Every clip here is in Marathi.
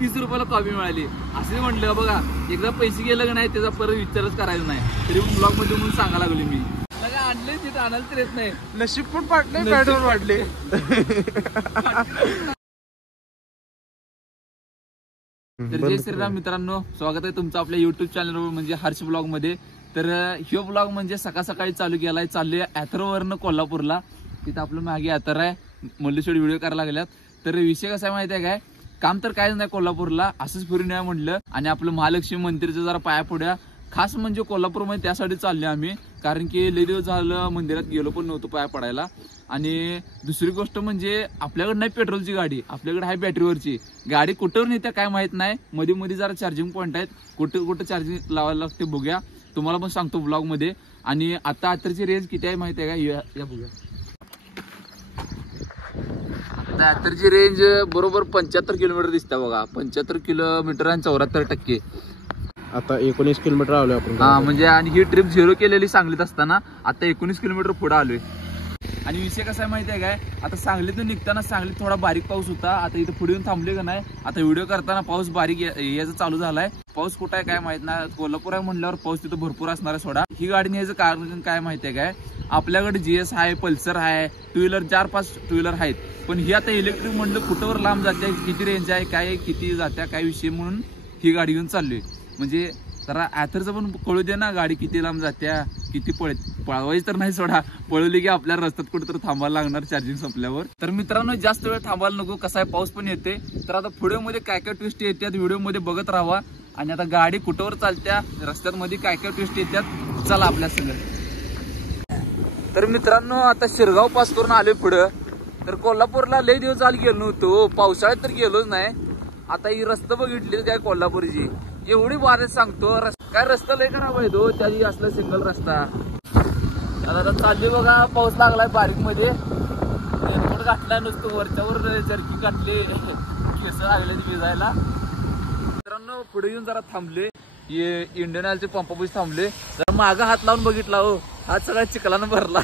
30 रुपयाला कॉपी मिळाली. असे म्हटलं बघा, एकदा पैसे गेलं का नाही त्याचा परत विचारच करायचा नाही. तरी ब्लॉग मध्ये म्हणून सांगा लागलो मी. आणले तिथे आणायला तर येत नाही. नशीब पण पाडले, पेट्रोल वाढले. तर जय श्रीराम मित्रांनो, स्वागत आहे तुमचं आपल्या युट्यूब चॅनलवर म्हणजे हर्ष ब्लॉग मध्ये. तर ह्यो ब्लॉग म्हणजे सकाळ सकाळी चालू केलाय. चाललोय यात्रेवरनं कोल्हापूरला. तिथं आपलं मागे यात्रा आहे, मल्लेश्वर व्हिडिओ करायला लागल्यात. तर विषय कसा आहे माहिती आहे काय, काम तर कायच नाही कोल्हापूरला, असंच फिरून या म्हटलं. आणि आपलं महालक्ष्मी मंदिरचं जरा पाया पडूया. खास म्हणजे कोल्हापूरमध्ये त्यासाठी चालले आम्ही, कारण की लई दिवस झालं मंदिरात गेलो पण नव्हतो पाया पडायला. आणि दुसरी गोष्ट म्हणजे आपल्याकडे नाही पेट्रोलची गाडी, आपल्याकडे आहे बॅटरीवरची गाडी. कुठं नेत्या काय माहित नाही. मध्ये मध्ये जरा चार्जिंग पॉईंट आहेत, कुठं कुठं चार्जिंग लावायला लागते बघूया, तुम्हाला पण सांगतो ब्लॉग मध्ये. आणि आता आत्ताची रेंज किती आहे माहिती आहे का, या बघूया. आता आत्ताची रेंज बरोबर 75 किलोमीटर दिसते बघा. 75 किलोमीटर आणि 74%. आता 19 किलोमीटर आलोय आपण. हा म्हणजे, आणि ही ट्रिप 0 केलेली सांगलीत असताना आता 19 किलोमीटर पुढे आलोय. आणि विषय कसा आहे माहिती आहे काय, आता सांगलीतून निघताना सांगलीत थोडा बारीक पाऊस होता. आता इथं पुढे येऊन थांबले का नाही, आता व्हिडिओ करताना पाऊस बारीक यायचं चालू झालाय. पाऊस कुठं आहे काय माहित नाही. कोल्हापूर आहे म्हणल्यावर पाऊस तिथं भरपूर असणार आहे सोडा. ही गाडी न्यायचं कारण काय माहिती आहे काय, आपल्याकडे GS आहे, पल्सर आहे, 2 व्हीलर 4-5 2 व्हीलर आहेत. पण ही आता इलेक्ट्रिक म्हणलं कुठंवर लांब जाते, किती रेंज आहे, काय किती जात्या, काय विषय, म्हणून ही गाडी घेऊन चाललोय. म्हणजे जरा ॲथरचं पण कळू दे ना, गाडी किती लांब जात्या, किती पळवायची तर नाही सोडा. पळवली की आपल्याला रस्त्यात कुठं तर थांबायला लागणार चार्जिंग संपल्यावर. तर मित्रांनो, जास्त वेळ थांबायला नको, कसा आहे पाऊस पण येते. तर आता पुढे मध्ये काय काय ट्विस्ट येतात व्हिडिओ मध्ये बघत राहावा. आणि आता गाडी कुठवर चालत्या, रस्त्यात मध्ये काय काय ट्विस्ट येतात, चला आपल्या सगळं. तर मित्रांनो, आता शिरगाव पास करून आलोय पुढं. तर कोल्हापूरला लय दिवस झाले गेलो नव्हतो, पावसाळ्यात तर गेलोच नाही. आता ही रस्ता बघितली काय कोल्हापूरची, एवढी वारे सांगतो. काय रस्ता लय खराब आहे तो, त्याची असला सिंगल रस्ता. आता चालली बघा, पाऊस लागलाय बारीक मध्ये. रेनकोट घातलाय, नुसतं वरच्यावर जर्की घातली, केस लागले भिजायला. मित्रांनो, पुढे येऊन जरा थांबले, इंडियन ऑइलचे पंपापाशी थांबले. जरा मागं हात लावून बघितला, हो हात सगळा चिखलानं भरला.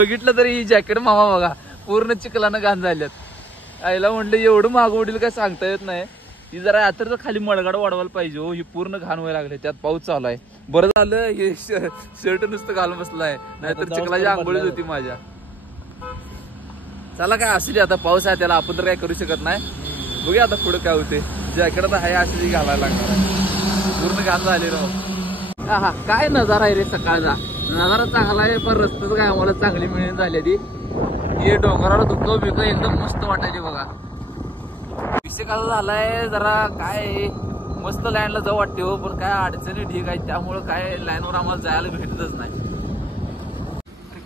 बघितलं तरी ही जॅकेट मामा बघा पूर्ण चिखलानं घाण झाल्यात. आईला म्हटलं एवढं मागं उडील काय सांगता येत नाही. ही जरा यात्रेचं खाली मडगाड वाढवायला पाहिजे हो, ही पूर्ण घाण व्हायला लागले. त्यात पाऊस चालू आहे. बरं झालं हे शर्ट नुसतं घालून बसलाय, नाहीतर चिखलाची आंघोळीच होती माझ्या. चला काय असू दे, आता पाऊस आहे त्याला आपण तर काय करू शकत नाही. बघूया आता पुढे काय होते. जॅकेट आता हाय अशी घालायला लागणार आहे, पूर्ण घाण झाले राव. हा काय नजारा आहे रे सकाळचा, नजारा चांगला आहे. पण रस्त्याचं काय आम्हाला चांगली मिळून झाली ती. हे डोंगराला धुकं बिकं एकदम मस्त वाटायचे बघा. विषय कसा झालाय, जरा काय मस्त लाईनला जाऊ वाटते हो, पण काय अडचणी ढीक आहे, त्यामुळे काय लाईनवर आम्हाला जायला भेटतच नाही.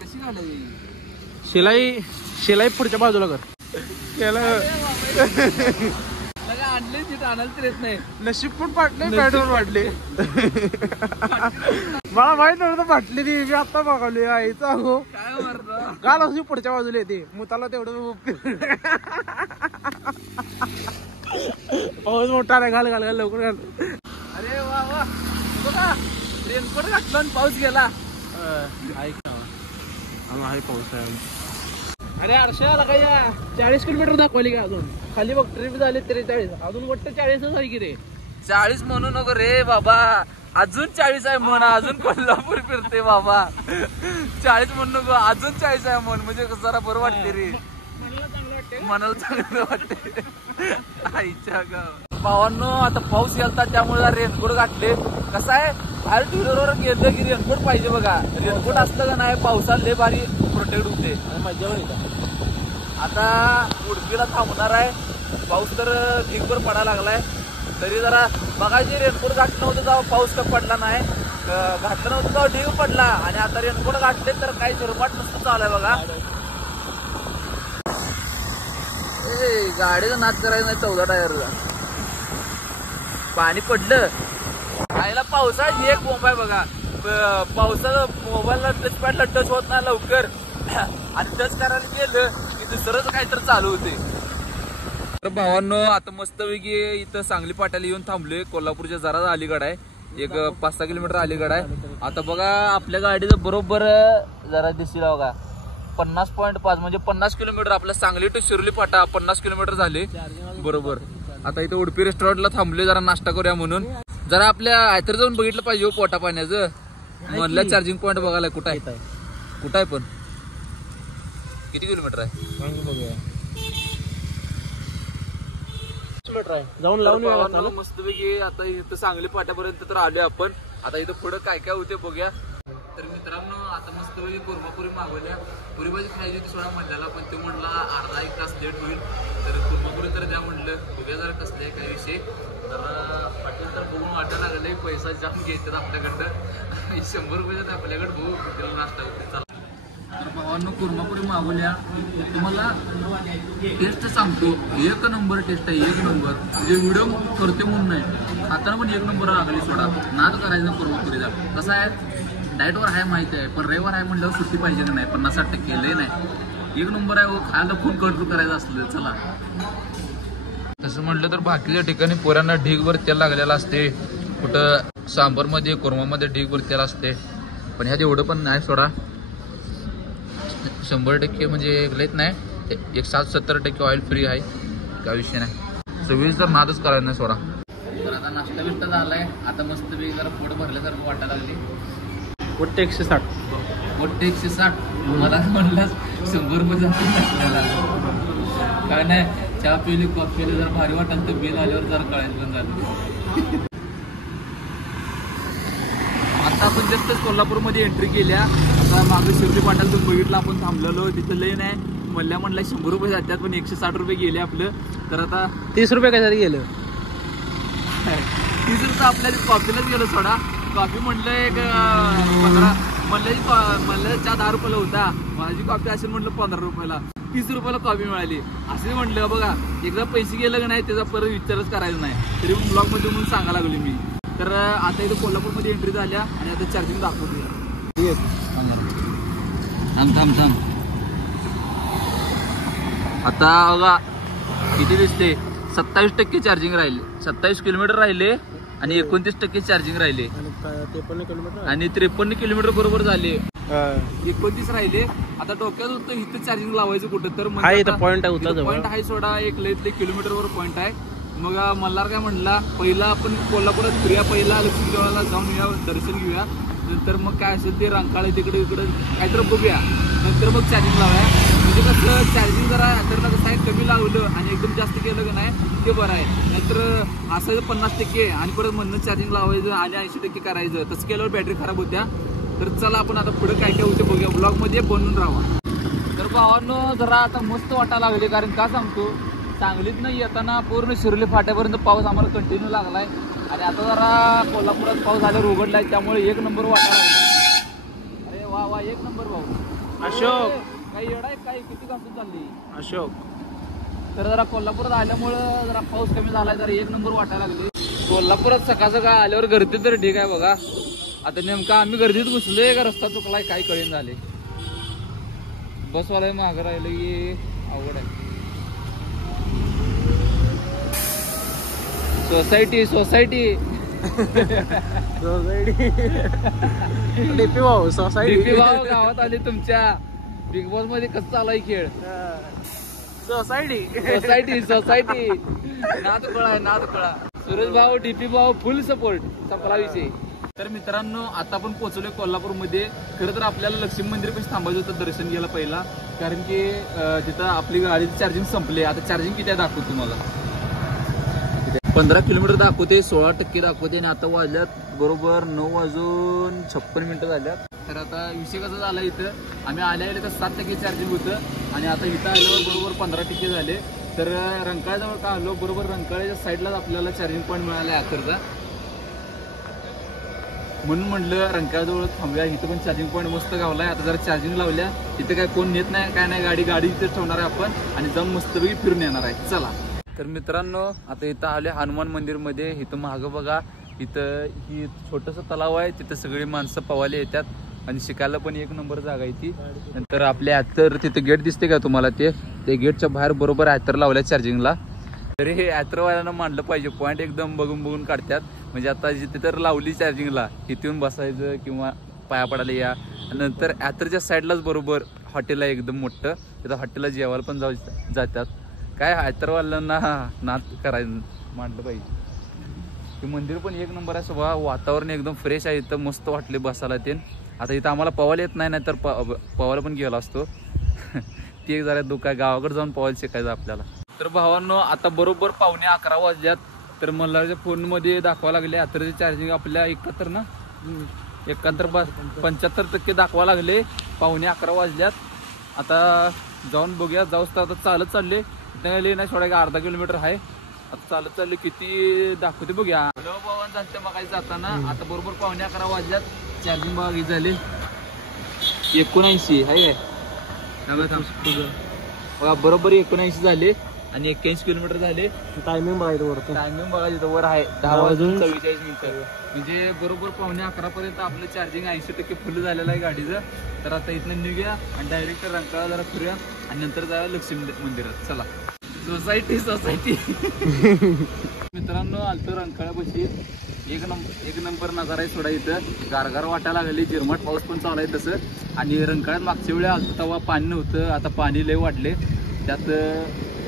कशी घालायची शिलाई पुढच्या बाजूला कर. आणले तिथे आणायला तर येत नाही. नशीब पण पाडले, पेट्रोल वाढले. मला माहित नव्हतं फाटली ती, मी आता बघावली आईचा. हो काय मारलं, घाल असं पुढच्या बाजूला येते मुताला तेवढं. पाऊस मोठा नाही, घाल घाल घाल लवकर घाल. अरे वा वा, बघा रेनकोट घातला आणि पाऊस गेला. ऐक ना, आहे पाऊस आहे. अरे अर्षाला काय 40 किलोमीटर दाखवली का अजून, खाली बघ ट्रिप झाली 43, अजून वाटतं 40च आहे की रे. 40 म्हणू नको रे बाबा, अजून 40 आहे म्हण, अजून कोल्हापूर फिरते बाबा. 40 म्हणू नको, अजून 40 आहे म्हण, म्हणजे जरा बरं वाटते रे, मनाला चांगलं वाटते. आईच्या गाव भावांनो, आता पाऊस गेलता त्यामुळे रेनकोट घातले. कसं आहे, बाहेर 2 व्हीलरवर गेलं की रेनकोट पाहिजे बघा. रेनकोट असतं का नाही, पावसात लय भारी प्रोटेक्ट होते. मजा येते. आता उडपीला थांबणार आहे, पाऊस तर ढीगभर पडायला लागलाय. तरी जरा बघायचे, रेनकोट घातलं नव्हतं तेव्हा पाऊस का पडला नाही, घातलं नव्हतं तेव्हा ढीग पडला. आणि आता रेनकोट घातले तर काही झिरमाट नुसतं चालू आहे बघा. गाडीचा नाद करायचं नाही 14 टायरला. पाणी पडलं आईला. पावसाळ्यात एक बोंब आहे बघा, पावसाचा मोबाईलला टच पॅडला टच होत नाही लवकर, आणि टच करायला गेलं की दुसरंच काहीतरी चालू होते. तर भावांनो, आता मस्तपैकी इथं सांगली पाट्याला येऊन थांबलोय. कोल्हापूरच्या जरा अलीकडे आहे, एक 5-6 किलोमीटर अलीकडे आहे. आता बघा आपल्या गाडीचं बरोबर जरा दिसला बघा 50.5 म्हणजे 50 किलोमीटर. आपल्या सांगली टू शिरोली फाटा 50 किलोमीटर झाले बरोबर. आता इथं उडपी रेस्टॉरंटला थांबले जरा नाश्ता करूया म्हणून. जरा आपल्या आयतर जाऊन बघितलं पाहिजे पोटा पाण्याचं. मधला चार्जिंग पॉईंट बघायला कुठं आहे कुठं आहे पण किती किलोमीटर आहे जाऊन लावून मस्तपैकी आता इथं सांगली पाट्यापर्यंत तर आलोय आपण. आता इथं पुढे काय काय होते बघूया. तर मित्रांनो आता मस्तपैकी कुर्मापुरी मागवल्या. पुरी भाजी खायची होती सोडा म्हणल्याला पण ते म्हणला अर्धा एक तास लेट होईल तर कुर्मापुरी तर द्या म्हणलं. बघूया जरा कसलं आहे काय विषय. तर हॉटेल तर बघून वाटायला लागले पैसा जाम घेतात आपल्याकडं. 100 रुपये आपल्याकडे बघू हॉटेल नाश्ता होते. चला तर भावांनो कुर्मापुरी मागवल्या. तुम्हाला टेस्ट सांगतो एक नंबर टेस्ट आहे. एक नंबर म्हणजे व्हिडिओ करते म्हणून नाही आता पण एक नंबर लागली सोडा. नाद करायचं कुर्मापुरीचा. कसं आहे डाएटवर आहे माहिती आहे पण रविवार आहे म्हणल्यावर सुट्टी पाहिजे नाही. 50-60% लय नाही. एक नंबर आहे. खायला खूप कंट्रोल करायचं असलं. चला तसं म्हटलं तर बाकीच्या ठिकाणी पोरांना ढीगभर तेल लागलेलं असते. कुठं सांबरमध्ये कुर्मामध्ये ढीगभर तेल असते पण ह्यात एवढं पण नाही सोडा. 100% म्हणजे लयत नाही. 60-70% ऑइल फ्री आहे. काय विषय नाही. सगळीच तर नादच करायला नाही सोडा. तर आता नाश्ता बिष्टा झालाय. आता मस्त वेगळी जरा पोट भरल्यासारखं वाटायला लागली. मोठे 160 मोठे 160 मला म्हणलं 100 रुपये जातील नाश्त्याला. काय नाही चहा पिली कॉफी पिली जरा भारी वाटायला तर बिल आल्यावर जरा कळायला पण झालं. आता आपण जास्तच कोल्हापूरमध्ये एंट्री केल्या. आता मागे शिर्डी पाटाला तुम्ही बघितलं आपण थांबलेलो तिथं लय नाही म्हणलं 100 रुपये जातात पण 160 रुपये गेले आपलं. तर आता 30 रुपये कशासाठी गेलं 30 रुपये आपल्या कॉफीलाच गेलो सोडा. कॉफी म्हटलं एक 15 म्हणलं चहा 10 रुपयाला होता. माझी कॉफी असेल म्हटलं 15 रुपयाला. 30 रुपयाला कॉफी मिळाली. असे म्हटलं बघा एकदा पैसे गेलं का नाही त्याचा परत विचारच करायचा नाही. तरी पण ब्लॉगमध्ये म्हणून सांगायला लागलो मी. तर आता इथं कोल्हापूरमध्ये एंट्री झाल्या आणि आता चार्जिंग दाखवतो. थांब आता बघा किती दिसते 27% चार्जिंग राहिले. 27 किलोमीटर राहिले आणि 29% चार्जिंग राहिले आणि 53 किलोमीटर बरोबर झाले. 29 राहिले. आता डोक्यात होतं इथं चार्जिंग लावायचं कुठं तर पॉईंट आहे सोडा. एक लईतले किलोमीटरवर पॉईंट आहे. मग मल्हार काय म्हणला पहिला आपण कोल्हापुरात फिरूया. पहिला लक्ष्मीदेवाला जाऊन येऊया दर्शन घेऊया. नंतर मग काय असेल ते रंकाळे तिकडे इकडे काहीतरी बघूया. नंतर मग चार्जिंग लावूया. म्हणजे कसं चार्जिंग जरा तर कसं आहे कमी लावलं आणि एकदम जास्त केलं का नाही ते बरं आहे. नाहीतर असायचं 50% आणि परत म्हणणं चार्जिंग लावायचं आणि 80% करायचं. तसं केल्यावर बॅटरी खराब होत्या. तर चला आपण आता पुढे काय काय होते बघूया. ब्लॉगमध्ये बनून राहा. तर भावांनो जरा आता मस्त वाटायला लागले कारण का सांगतो सांगलीत नाही येताना पूर्ण शिर्डी फाट्यापर्यंत पाऊस आम्हाला कंटिन्यू लागलाय आणि आता जरा कोल्हापुरात पाऊस झाल्यावर उघडलाय त्यामुळे एक नंबर वाटायला लागला. अरे वा वा एक नंबर भाऊ. अशोक काही येडा आहे काय किती घासून चालली अशोक. तर जरा कोल्हापुरात आल्यामुळं जरा पाऊस कमी झालाय जरा एक नंबर वाटायला लागले. कोल्हापुरात सकाळ सकाळ आल्यावर गर्दी तर ठीक आहे बघा. आता नेमका आम्ही गर्दीत घुसलोय का रस्ता चुकलाय काही कळेन झाले. बसवाला मागं राहिलं की अवघड आहे. सोसायटी डीपी भाऊ सोसायटी भाऊ गावात आले तुमच्या. बिग बॉस मध्ये कसं चालाय खेळ. सोसायटी नाद कळा. सुरेश भाऊ डीपी भाऊ फुल सपोर्ट संपला विषय. तर मित्रांनो आता आपण पोहोचलोय कोल्हापूरमध्ये. खरं तर आपल्याला लक्ष्मी मंदिर पाशी थांबायचं होतं दर्शन घ्यायला पहिला कारण की तिथं आपली गाडीची चार्जिंग संपली. आता चार्जिंग किती दाखवतो तुम्हाला 15 किलोमीटर दाखवते 16% दाखवते आणि आता वाजल्यात बरोबर 9:56 झाल्यात. तर आता विषय कसा झाला इथं आम्ही आल्या तर 7% चार्जिंग होतं आणि आता इथं आल्यावर बरोबर 15% झाले. तर रंकाळ्याजवळ का आलो बरोबर रंकाळ्याच्या साईडलाच आपल्याला चार्जिंग पॉईंट मिळाला आतरचा म्हणून म्हटलं रंकाळ्याजवळ थांबूया. इथं पण चार्जिंग पॉईंट मस्त गावलाय. आता जरा चार्जिंग लावल्या इथं काय कोण नेत नाही काय नाही. गाडी इथेच ठेवणार आहे आपण आणि जाऊन मस्तपैकी फिरून येणार आहे. चला तर मित्रांनो आता इथं आले हनुमान मंदिर मध्ये. इथं मागं बघा इथं ही छोटस तलाव आहे. तिथं सगळी माणसं पवायला येतात आणि शिकायला पण एक नंबर जागा आहे ती. नंतर आपल्या ॲथर तिथं गेट दिसते का तुम्हाला ते गेटच्या बाहेर बरोबर ॲथर लावल्या चार्जिंगला. तरी हे ॲथरवाल्यांना मांडलं पाहिजे. पॉईंट एकदम बघून काढतात. म्हणजे आता जिथे तर लावली चार्जिंगला इथून बसायचं किंवा पाया पडायला या. नंतर ॲथरच्या साईडलाच बरोबर हॉटेल आहे एकदम मोठं. तिथं हॉटेलला जेवायला पण जातात. काय हैदराबादला नाद करायचं मांडलं पाहिजे. ते मंदिर पण एक नंबर आहे स्वभाव, वातावरण एकदम फ्रेश आहे इथं, मस्त वाटले बसायला ते. आता इथं आम्हाला पवायला येत नाही तर पवायला पण गेला असतो. ते एक जरा दुःख आहे, गावाकडे जाऊन पवायला शिकायचं आपल्याला. तर भावांनो आता बरोबर 11:15 वाजल्यात. तर मल्हारच्या फोनमध्ये दाखवा लागले आता चार्जिंग आपल्या 75% दाखवा लागले. 11:15 वाजल्यात. आता जाऊन बघूया. जाऊस तर आता चालत चालले, इथं नाही सोडा अर्धा किलोमीटर आहे. आता चालत चालले किती दाखवते बघूया. हॅलो भावान जाते मग जाताना. आता बरोबर 11:15 वाजल्यात. चार्जिंग बघा झाले 79 आहे बघा, बरोबर 79 झाले आणि 81 किलोमीटर झाले. टायमिंग बघायचं वरती, टायमिंग बघा वर आहे 10 वाजून 44 मिनिटं. म्हणजे बरोबर 11:15 पर्यंत आपलं चार्जिंग 80% फुल झालेलं आहे गाडीचं. तर आता इथनं निघूया आणि डायरेक्ट रंकाळा जरा फिरूया आणि नंतर जाऊया लक्ष्मी मंदिरात. चला. सोसायटी मित्रांनो आलतो रंकाळ्यापाशी. एक नंबर नजारा आहे सोडा. इथं गारगार वाटायला लागली, झिरमट पाऊस पण चालू आहे तसं. आणि रंकाळ्यात मागच्या वेळी आलतो तेव्हा पाणी नव्हतं, आता पाणी लय वाढले. त्यात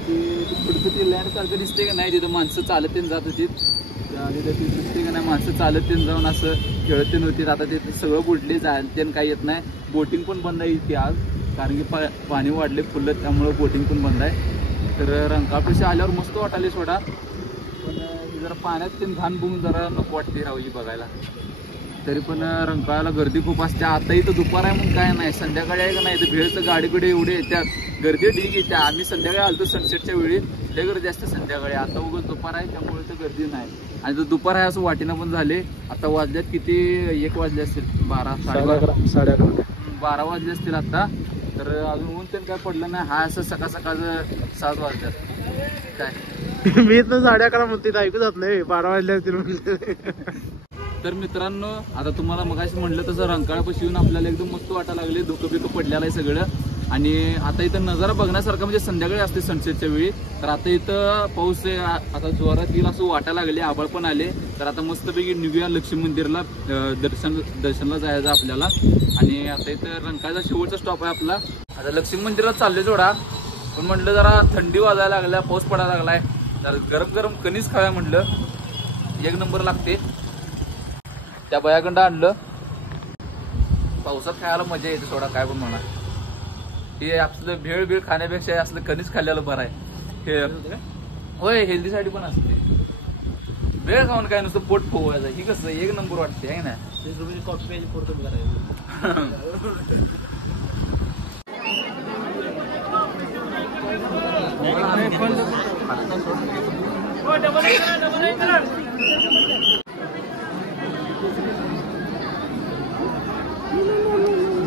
पुढचं ते लँड सारखं दिसते का नाही, तिथं माणसं चालत जात होती. तिथं दिसते का नाही, माणसं चालत जाऊन असं खेळत नव्हती. आता ते सगळं बुडले जायला काही येत नाही. बोटिंग पण बंद आहे इथे आज, कारण की पाणी वाढले फुलं, त्यामुळं बोटिंग पण बंद आहे. तर रंकाळपाशी आल्यावर मस्त वाटाले सोडा, पण जरा पाण्यात ते घाण बुंग जरा नको वाटते रावली बघायला. तरी पण रंकाळ्याला गर्दी खूप असते. आता इथं दुपार आहे मग काय नाही, संध्याकाळी आहे का नाही इथं भेळचं गाडीकडे एवढे येतात, गर्दी ढीग येते. आम्ही संध्याकाळी आलतो सनसेटच्या वेळी, लय गर्दी असते संध्याकाळी. आता उगाच दुपार आहे त्यामुळे तर गर्दी नाही. आणि तर दुपार आहे असं वाटेनं पण झाले. आता वाजल्यात किती, 1 वाजले असतील, 12 वाजले असतील आता. तर अजून ऊन तर काय पडलं नाही. हा असं सकाळचं 7 वाजल्यात काय. मी तर 11:30 म्हणते, ऐकू जात नाही 12 वाजले असतील. तर मित्रांनो आता तुम्हाला मगाशी म्हटलं तसं रंकाळापाशी येऊन आपल्याला एकदम मस्त वाटायला लागले. धुकं बिकं पडलेलं आहे सगळं. आणि आता इथं नजारा बघण्यासारखा म्हणजे संध्याकाळी असते सनसेटच्या वेळी. तर आता इथं पाऊस आता जोरात येईल असं वाटायला लागले, आभाळ पण आले. तर आता मस्तपैकी निघूया लक्ष्मी मंदिरला, दर्शनला जायचं आपल्याला. आणि आता इथं रंकाळ्याचा शेवटचा स्टॉप आहे आपला. आता लक्ष्मी मंदिरात चालले जोडा, पण म्हटलं जरा थंडी वाजायला लागल्या, पाऊस पडायला लागलाय, तर गरम गरम कणीस खाव्या म्हटलं, 1 नंबर लागते. त्या बयाकडं आणलं. पावसात खायला मजा येते सोडा, काय पण म्हणा. हे आपलं भेळ खाण्यापेक्षा असलं कणीस खाल्ल्याला बरं आहे. हे होय, हेल्दीसाठी पण असते. भेळ खाऊन काय नुसतं पोट फुगवायचं, ही कसं 1 नंबर वाटते आहे ना. कॉफी प्यायची पोट करायचं.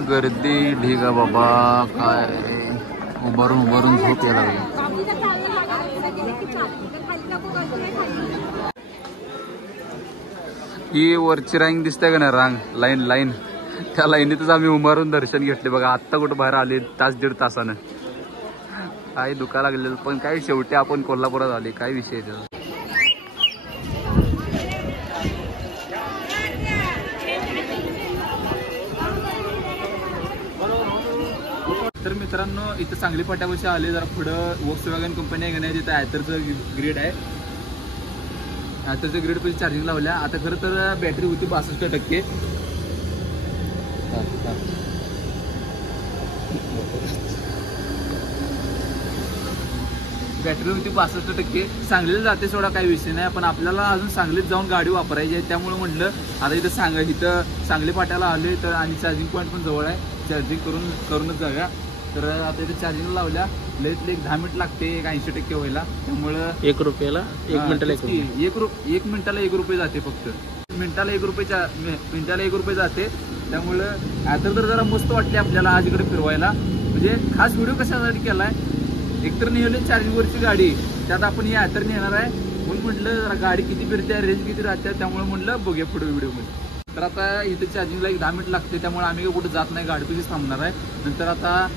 गर्दी ढीग आहे बाबा, काय उभारून झोप यायला लागली. ही वरची रांग दिसते का ना, लाईन त्या लाईनीतच आम्ही उभारून दर्शन घेतले बघा. आत्ता कुठं बाहेर आले, 1.5-1.5 तासानं. काही दुखा लागलेलं, पण काय शेवटी आपण कोल्हापुरात आले, काय विषय त्याचा. तर मित्रांनो इथं सांगली फाट्यापाशी आले. जरा पुढं वॉक्सवॅगन कंपनी आहे का नाही, तिथं ॲथरचं ग्रीड आहे. ॲथरच्या ग्रीडपाशी चार्जिंग लावल्या. आता खरं तर बॅटरी होती 62%. बॅटरी होती 62%. सांगलीला जाते सोडा, काही विषय नाही. पण आपल्याला अजून सांगलीत जाऊन गाडी वापरायची आहे, त्यामुळे म्हटलं आता इथं सांगली फाट्याला आले तर, आणि चार्जिंग पॉईंट पण जवळ आहे, चार्जिंग करूनच जाऊया. तर आता इथे चार्जिंग लावल्या. लईत लई 10 मिनिट लागते 80% व्हायला. त्यामुळं 1 रुपयाला 1 मिनिटाला 1 मिनिटाला 1 रुपये जाते फक्त. मिनिटाला 1 रुपये जाते. त्यामुळं आता तर जरा मस्त वाटते आपल्याला आज इकडे फिरवायला. म्हणजे खास व्हिडिओ कशासाठी केलाय, एकतर नेहमी चार्जिंगवरची गाडी, त्यात आपण ही ॲथर नेणार आहे. म्हणून म्हटलं जरा गाडी किती फिरते, रेंज किती राहते, त्यामुळे म्हटलं बघूया पुढे व्हिडिओमध्ये. तर आता इथे चार्जिंगला 10 मिनिट लागते, त्यामुळे आम्ही काही कुठे जात नाही, गाडीपाशीच थांबणार आहे. नंतर आता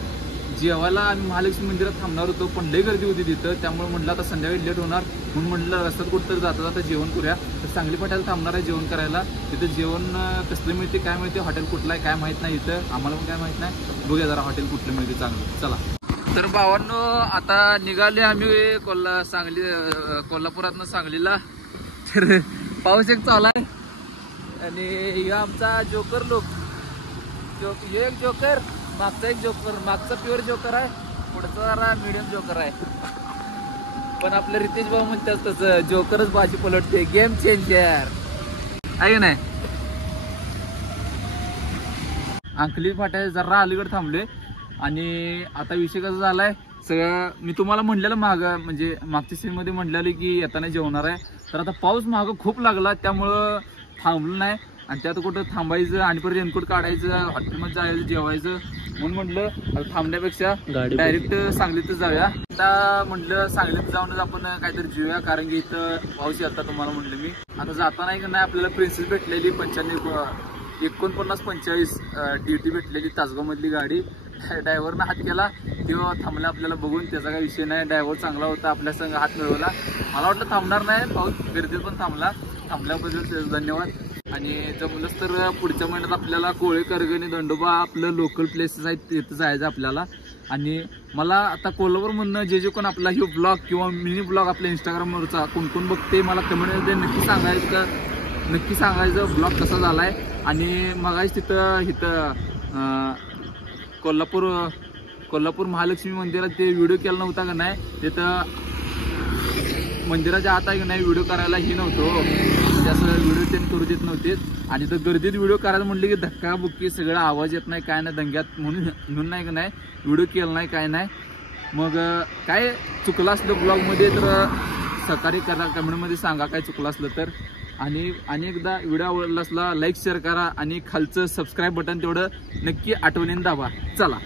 जेवायला आम्ही महालक्ष्मी मंदिरात थांबणार होतो, पण लई गर्दी होती तिथं. त्यामुळे म्हटलं आता संध्याकाळी लेट होणार, म्हणून म्हटलं रस्त्यात कुठं तर जाता जेवण करूया. तर सांगली फाट्याला थांबणार आहे जेवण करायला. तिथं जेवण कसलं मिळते काय मिळते, हॉटेल कुठलं आहे काय माहीत नाही, इथं आम्हाला पण काय माहीत नाही. बघूया जरा हॉटेल कुठलं मिळते चांगलं. चला. तर भावांनो आता निघाले आम्ही कोल्हापुरातनं सांगलीला. तर पाऊस एक चालू आहे आणि हा आमचा जोकर लोक एक जोकर, मागचा एक जोकर, मागचा प्युअर जोकर आहे, पुढचा जरा मिडियम जोकर आहे. पण आपलं रितेश भाऊ म्हणतात तसं जोकरच बाजी पलटते, गेम चेंजर आहे नाही. अंकली फाट्या जरा अलीकडे थांबले आणि आता विषय कसा झालाय सगळं मी तुम्हाला म्हटलेलं म्हणजे मागच्या सीन मध्ये म्हटलेलं की येताना जेवणार आहे. तर आता पाऊस मागं खूप लागला त्यामुळं थांबलं नाही आणि त्यात कुठं थांबायचं आणि परत रेनकोट काढायचं, हॉटेलमध्ये जायचं जेवायचं म्हणून म्हटलं थांबण्यापेक्षा डायरेक्ट सांगलीतच जाऊया. आता म्हटलं सांगलीत जाऊनच आपण काहीतरी जेऊया कारण की इथं पाऊस येतात तुम्हाला म्हटलं मी. आता जाताना की नाही आपल्याला प्रिन्सेस भेटलेली 49-45 ड्युटी भेटलेली तासगाव मधली गाडी. ड्रायव्हरनं हात केला तेव्हा थांबला आपल्याला बघून, त्याचा काही विषय नाही. ड्रायव्हर चांगला होता, आपल्या संग हात मिळवला. मला वाटलं थांबणार नाही, पाऊस गर्दीत पण थांबल्याबद्दल धन्यवाद. आणि जमलंच तर पुढच्या महिन्यात आपल्याला कोळे, करगणी, दंडोबा आपलं लोकल प्लेसेस आहेत तिथं जायचं आपल्याला. आणि मला आता कोल्हापूरमधनं जे कोण आपला हे ब्लॉग किंवा मिनी ब्लॉग आपल्या इंस्टाग्रामवरचा कोण कोण बघते मला कमेंटमध्ये नक्की सांगायचं ब्लॉग कसा झालाय. आणि मगाच इथं कोल्हापूर महालक्ष्मी मंदिरात ते व्हिडिओ केला नव्हता का नाही, तिथं मंदिराच्या आत आहे की नाही व्हिडिओ करायला ही नव्हतं, म्हणजे असं व्हिडिओ त्यांनी करू देत नव्हते. आणि तर गर्दीत व्हिडिओ करायला म्हटलं की धक्काबुक्की सगळं आवाज येत नाही काय नाही दंग्यात म्हणून नाही का नाही व्हिडिओ केला नाही काय नाही. मग काय चुकलं असलं ब्लॉगमध्ये तर सहकार्य करा, कमेंटमध्ये सांगा काय चुकलं असलं तर. आणि एकदा व्हिडिओ आवडला असला लाईक शेअर करा आणि खालचं सबस्क्राईब बटन तेवढं नक्की आठवणीने दाबा. चला.